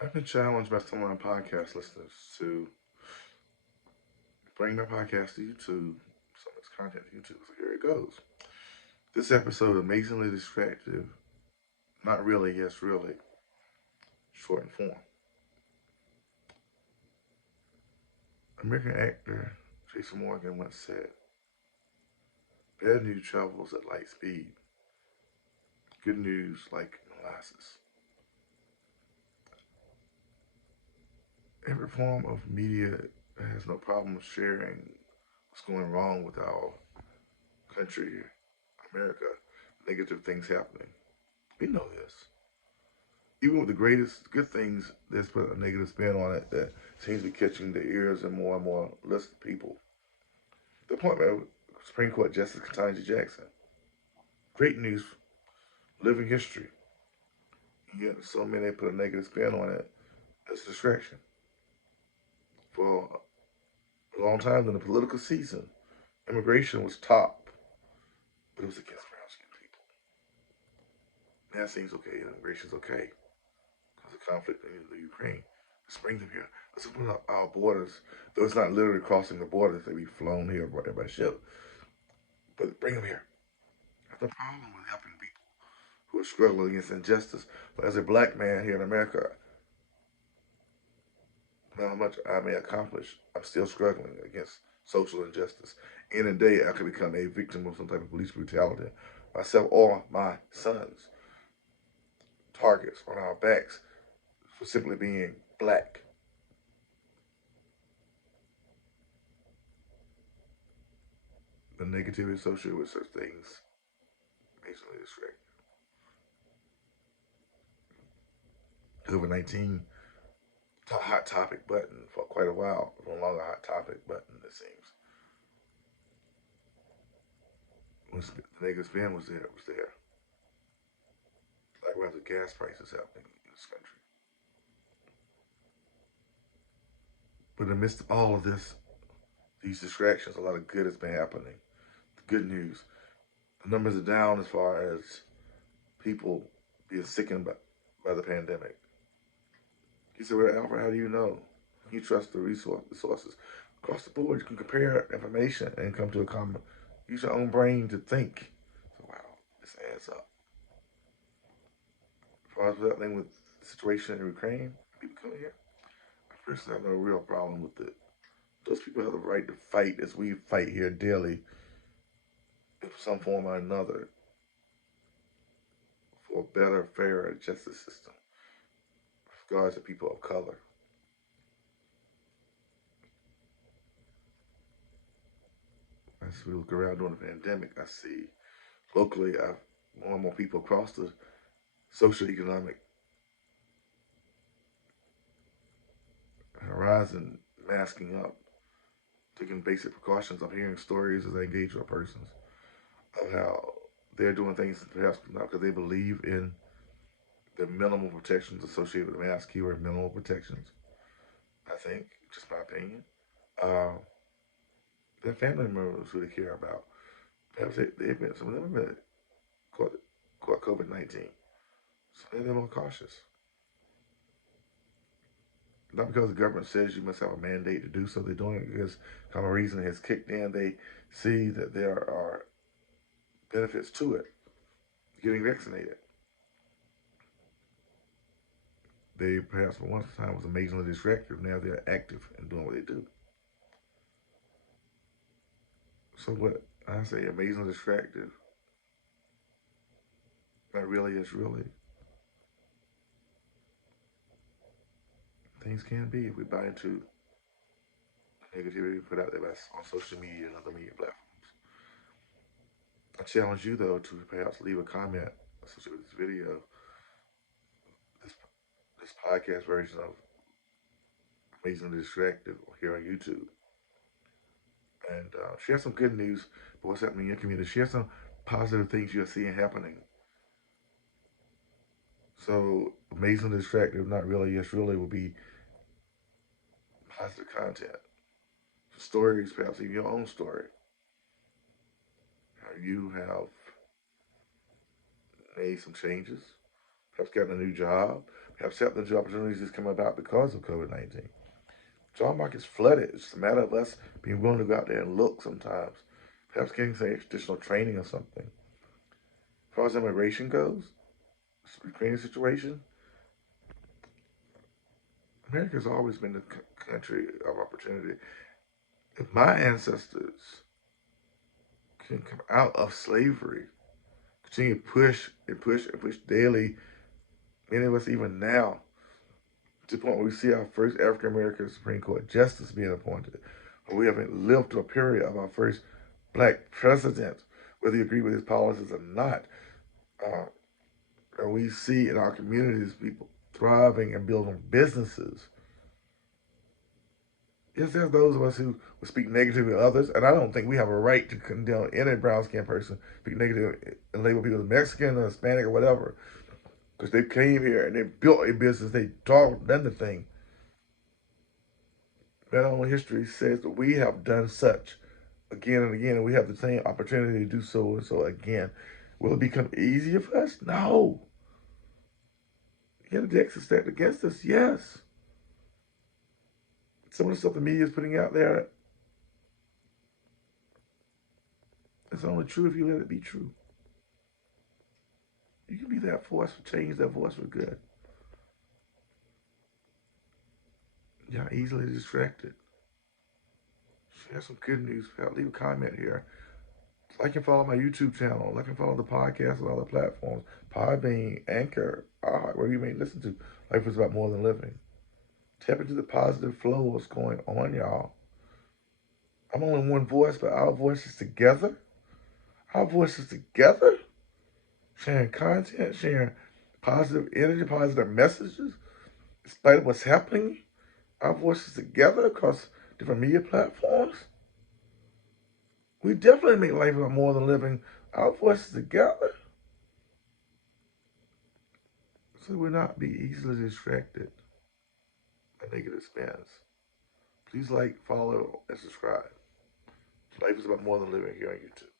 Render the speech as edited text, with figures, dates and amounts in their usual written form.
I've been challenged by some of my podcast listeners to bring my podcast to YouTube, some of its content to YouTube. So here it goes. This episode, amazingly distractive, not really, yes, really, short and form. American actor Tracy Morgan once said, "Bad news travels at light speed. Good news like molasses." Every form of media has no problem sharing what's going wrong with our country, America, negative things happening. We know this. Even with the greatest good things, there's put a negative spin on it that seems to be catching the ears of more and more list people. The appointment of Supreme Court Justice Ketanji Jackson. Great news, living history. Yet so many put a negative spin on it as a distraction. For a long time in the political season, immigration was top, but it was against brown skinned people. Now it seems okay, immigration's okay because of conflict in the Ukraine. Let's bring them here. Let's open up our borders. Though it's not literally crossing the borders, they be flown here by ship. But bring them here. I have no problem with helping people who are struggling against injustice. But as a black man here in America, no matter how much I may accomplish, I'm still struggling against social injustice. In a day, I could become a victim of some type of police brutality. Myself or my sons, targets on our backs for simply being black. The negativity associated with such things makes me distracted. COVID-19 hot topic button for quite a while. No longer a hot topic button, it seems. When the negative spin was there, it was there. Likewise, the gas prices happening in this country. But in the midst of all of this, these distractions, a lot of good has been happening. The good news, the numbers are down as far as people being sickened by the pandemic. He said, "Well, Alfred, how do you know? You trust the resources across the board. You can compare information and come to a common. Use your own brain to think." So, wow, this adds up. As far as what's happening with the situation in Ukraine, people coming here, I personally have no real problem with it. Those people have the right to fight as we fight here daily in some form or another for a better, fairer justice system with regards to people of color. As we look around during the pandemic, I see locally more and more people across the social economic horizon masking up, taking basic precautions. I'm hearing stories as I engage with persons of how they're doing things perhaps not because they believe in the minimal protections associated with the mask. Keyword minimal protections. I think, just my opinion. Uh, their family members who they care about. Perhaps they've been some of them have been caught COVID-19, so they're more cautious. Not because the government says you must have a mandate to do so. They're doing it because common reason has kicked in. They see that there are benefits to it. Getting vaccinated. They perhaps for one time was amazingly distracted. Now they're active and doing what they do. So what I say, amazingly distracted. Not really. It's really things can be if we buy into negativity put out there on social media and other media platforms. I challenge you though to perhaps leave a comment associated with this video, this this podcast version of Amazingly Distracted here on YouTube, and share some good news about what's happening in your community. Share some positive things you're seeing happening. So Amazingly Distracted, not really, yes, really, will be positive content, stories, perhaps even your own story. How you have made some changes, perhaps gotten a new job, have tapped into opportunities that's come about because of COVID-19. Job market's flooded. It's a matter of us being willing to go out there and look sometimes. Perhaps getting some additional training or something. As far as immigration goes, the Ukrainian situation, America's always been the country of opportunity. If my ancestors can come out of slavery, continue to push and push and push daily, many of us even now, to the point where we see our first African American Supreme Court justice being appointed, or we haven't lived to a period of our first black president, whether you agree with his policies or not. Uh, and we see in our communities people thriving and building businesses. Yes, there's those of us who will speak negatively of others, and I don't think we have a right to condemn any brown skinned person, speak negative and label people as Mexican or Hispanic or whatever, because they came here and they built a business, they done the thing. That own history says that we have done such again and again, and we have the same opportunity to do so and so again. Will it become easier for us? No. Yeah, the decks are stacked against us, yes. Some of the stuff the media is putting out there, it's only true if you let it be true. You can be that force for change, that force for good. You're easily distracted. Share some good news, pal. Leave a comment here. Like and follow my YouTube channel. Like and follow the podcast on other platforms. Podbean, Anchor, wherever you may listen to. Life is about more than living. Tap into the positive flow of what's going on, y'all. I'm only one voice, but our voices together. Our voices together. Sharing content, sharing positive energy, positive messages, in spite of what's happening. Our voices together across different media platforms. We definitely make life about more than living. Our voices together. So we'll not be easily distracted by negative spins. Please like, follow, and subscribe. Life is about more than living here on YouTube.